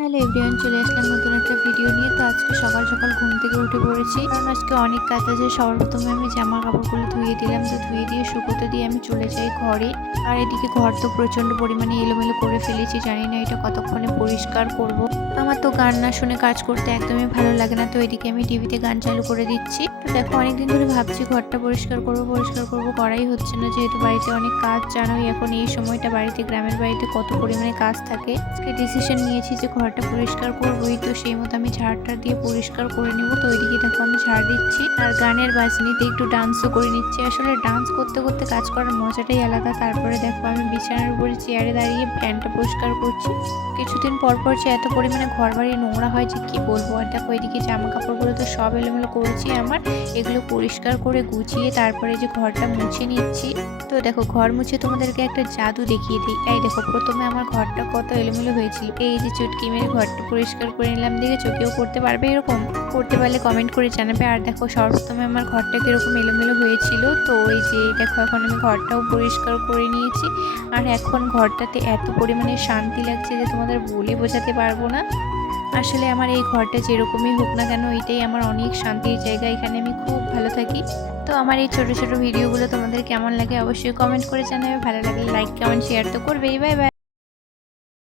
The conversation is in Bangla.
হ্যালো এভরিওয়ান, চলে আসলাম নতুন একটা ভিডিও নিয়ে। তো আজকে সকাল সকাল ঘুম থেকে উঠে পড়েছি, কারণ আজকে অনেক কাজ আছে। সবার প্রথমে আমি জামা কাপড়গুলো ধুয়ে দিলাম, তো ধুয়ে দিয়ে শুকোতে দিয়ে আমি চলে যাই ঘরে। আর এদিকে ঘর তো প্রচন্ড পরিমাণে এলোমেলো করে ফেলেছি, জানি না এটা কতক্ষণে পরিষ্কার করব। আমার তো গান না শুনে কাজ করতে একদমই ভালো লাগে না, তো এদিকে আমি টিভিতে গান চালু করে দিচ্ছি। তো দেখো, অনেকদিন ধরে ভাবছি ঘরটা পরিষ্কার করব করাই হচ্ছে না, যেহেতু বাড়িতে অনেক কাজ। জানোই এখন এই সময়টা বাড়িতে, গ্রামের বাড়িতে কত পরিমাণে কাজ থাকে। আজকে ডিসিশন নিয়েছি যে ঘরটা পরিষ্কার করবোই, তো সেই মতো আমি ঝাড়টা দিয়ে পরিষ্কার করে নিব। তো ওইদিকে দেখো আমি ঝাড় দিচ্ছি আর গানের বাজনিতে একটু ডান্সও করে নিচ্ছি। আসলে ডান্স করতে করতে কাজ করার মজাটাই আলাদা। তারপরে দেখো আমি বিছানার উপরে চেয়ারে দাঁড়িয়ে ফ্যানটা পরিষ্কার করছি। কিছুদিন পর পর যে এত পরিমাণে ঘর বাড়ি নোংরা হয় যে কি বলবো। আর দেখো এদিকে জামা কাপড়গুলো তো সব এলোমেলো করেছি আমার, এগুলো পরিষ্কার করে গুছিয়ে তারপরে যে ঘরটা মুছে নিচ্ছি। তো দেখো ঘর মুছে তোমাদেরকে একটা জাদু দেখিয়ে দিই। এই দেখো, প্রথমে আমার ঘরটা কত এলোমেলো হয়েছিল, এই যে চুটকি মেরে ঘরটা পরিষ্কার করে নিলাম। দেখে চোখেও করতে পারবে এরকম? করতে পারলে কমেন্ট করে জানাবে। আর দেখো সর্বপ্রথমে আমার ঘরটা কিরকম এলোমেলো হয়েছিল, তো এই যে দেখো এখন আমি ঘরটাও পরিষ্কার করে নিয়েছি। আর এখন ঘরটাতে এত পরিমাণে শান্তি লাগছে যে তোমাদের বলে বোঝাতে পারবো না। আসলে আমার এই ঘরটা যেরকমই হোক না কেন, এটাই আমার অনেক শান্তির জায়গা, এখানে আমি খুব ভালো থাকি। তো আমার এই ছোট ছোট ভিডিওগুলো তোমাদের কেমন লাগে অবশ্যই কমেন্ট করে জানাবে। ভালো লাগলে লাইক কমেন্ট শেয়ার তো করবেই। Bye bye.